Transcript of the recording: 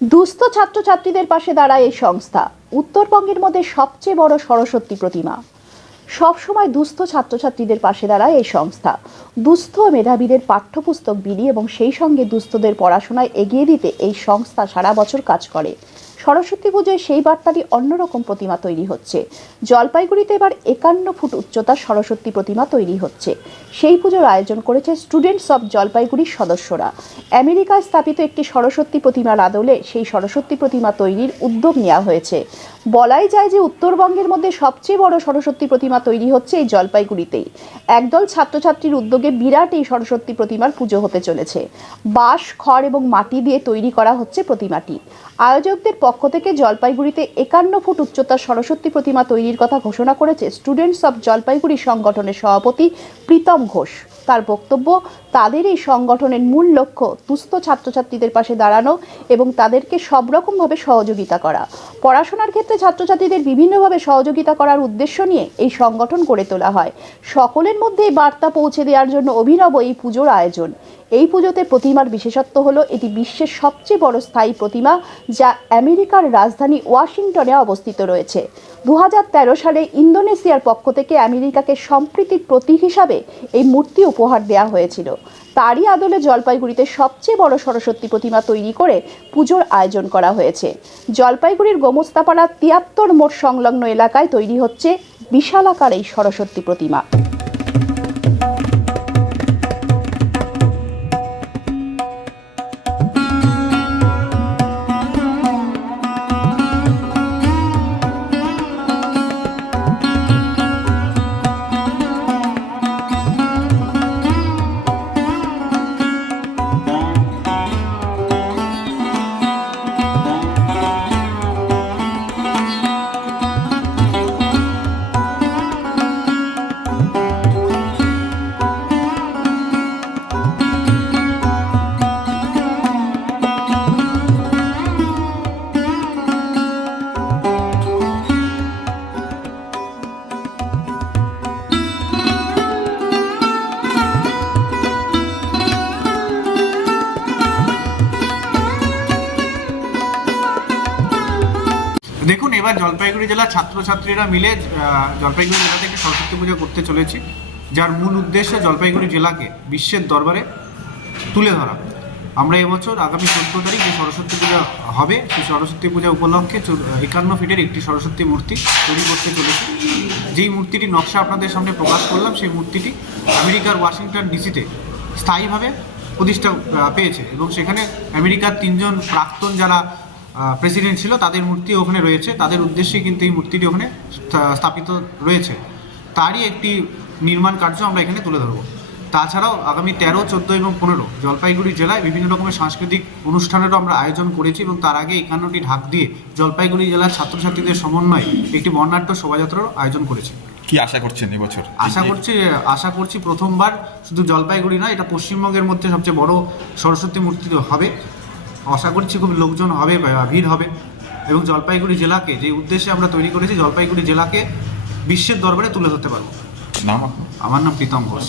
দুস্থ ছাত্রছাত্রীদের পাশে দাঁড়ায় এই সংস্থা। উত্তরবঙ্গের মধ্যে সবচেয়ে বড় সরস্বতী প্রতিমা। সবসময় দুস্থ ছাত্রছাত্রীদের পাশে দাঁড়ায় এই সংস্থা। দুস্থ মেধাবীদের পাঠ্যপুস্তক বিলি এবং সেই সঙ্গে দুস্থদের পড়াশোনায় এগিয়ে দিতে এই সংস্থা সারা বছর কাজ করে। সরস্বতী পুজোয় সেই বার্তাটি অন্যরকম প্রতিমা তৈরি হচ্ছে। জলপাইগুড়িতে এবার একান্ন ফুট উচ্চতার সরস্বতী প্রতিমা তৈরি হচ্ছে। সেই পুজোর আয়োজন করেছে স্টুডেন্টস অব জলপাইগুড়ির সদস্যরা। আমেরিকায় স্থাপিত একটি সরস্বতী প্রতিমার আদলে সেই সরস্বতী প্রতিমা তৈরির উদ্যোগ নেওয়া হয়েছে। বলাই যায় যে উত্তরবঙ্গের মধ্যে সবচেয়ে বড় সরস্বতী প্রতিমা তৈরি হচ্ছে এই জলপাইগুড়িতেই। একদল ছাত্রছাত্রীর উদ্যোগে বিরাট এই সরস্বতী প্রতিমার পুজো হতে চলেছে। বাঁশ, খড় এবং মাটি দিয়ে তৈরি করা হচ্ছে প্রতিমাটি। আয়োজকদের পক্ষ থেকে জলপাইগুড়িতে একান্ন ফুট উচ্চতার সরস্বতী প্রতিমা তৈরির কথা ঘোষণা করেছে স্টুডেন্টস অব জলপাইগুড়ি সংগঠনের সভাপতি প্রীতম ঘোষ। তার বক্তব্য তাদের এই সংগঠনের মূল লক্ষ্য দুস্থ ছাত্রছাত্রীদের পাশে দাঁড়ানো এবং তাদেরকে সব রকমভাবে সহযোগিতা করা। পড়াশোনার ক্ষেত্রে ছাত্রছাত্রীদের বিভিন্নভাবে সহযোগিতা করার উদ্দেশ্য নিয়ে এই সংগঠন গড়ে তোলা হয়। সকলের মধ্যে এই বার্তা পৌঁছে দেওয়ার জন্য অভিনব এই পুজোর আয়োজন। এই পুজোতে প্রতিমার বিশেষত্ব হলো, এটি বিশ্বের সবচেয়ে বড় স্থায়ী প্রতিমা, যা আমেরিকার রাজধানী ওয়াশিংটনে অবস্থিত রয়েছে। দু হাজার তেরো সালে ইন্দোনেশিয়ার পক্ষ থেকে আমেরিকাকে সম্প্রীতির প্রতীক হিসাবে এই মূর্তি উপহার দেয়া হয়েছিল। তারই আদলে জলপাইগুড়িতে সবচেয়ে বড় সরস্বতী প্রতিমা তৈরি করে পুজোর আয়োজন করা হয়েছে। জলপাইগুড়ির গোমস্তাপাড়া তিয়াত্তর মোট সংলগ্ন এলাকায় তৈরি হচ্ছে বিশালাকার এই সরস্বতী প্রতিমা। দেখুন, এবার জলপাইগুড়ি জেলার ছাত্রছাত্রীরা মিলে জলপাইগুড়ি জেলা থেকে সরস্বতী পুজো করতে চলেছি, যার মূল উদ্দেশ্য জলপাইগুড়ি জেলাকে বিশ্বের দরবারে তুলে ধরা। আমরা এবছর আগামী চোদ্দ তারিখ যে সরস্বতী পূজা হবে, সেই সরস্বতী পূজা উপলক্ষে একান্ন ফিটের একটি সরস্বতী মূর্তি তৈরি করতে চলেছি। যেই মূর্তিটি নকশা আপনাদের সামনে প্রকাশ করলাম, সেই মূর্তিটি আমেরিকার ওয়াশিংটন ডিসিতে স্থায়ীভাবে প্রতিষ্ঠা পেয়েছে এবং সেখানে আমেরিকার তিনজন প্রাক্তন যারা প্রেসিডেন্ট ছিল তাদের মূর্তি ওখানে রয়েছে। তাদের উদ্দেশ্যে কিন্তু এই মূর্তিটি ওখানে স্থাপিত রয়েছে। তারই একটি নির্মাণ কার্য আমরা এখানে তুলে ধরবো। তাছাড়াও আগামী তেরো চোদ্দ এবং পনেরো জলপাইগুড়ি জেলায় বিভিন্ন রকমের সাংস্কৃতিক অনুষ্ঠানেরও আমরা আয়োজন করেছি এবং তার আগে একান্নটি ঢাক দিয়ে জলপাইগুড়ি জেলার ছাত্রছাত্রীদের সমন্বয়ে একটি বর্ণাঢ্য শোভাযাত্রারও আয়োজন করেছি। কি আশা করছেন এবছর? আশা করছি আশা করছি প্রথমবার শুধু জলপাইগুড়ি নয় এটা পশ্চিমবঙ্গের মধ্যে সবচেয়ে বড় সরস্বতী মূর্তি হবে। আশা করছি খুব লোকজন হবে বা ভিড় হবে এবং জলপাইগুড়ি জেলাকে যে উদ্দেশ্যে আমরা তৈরি করেছি জলপাইগুড়ি জেলাকে বিশ্বের দরবারে তুলে ধরতে পারব। নাম আমার নাম প্রীতম ঘোষ।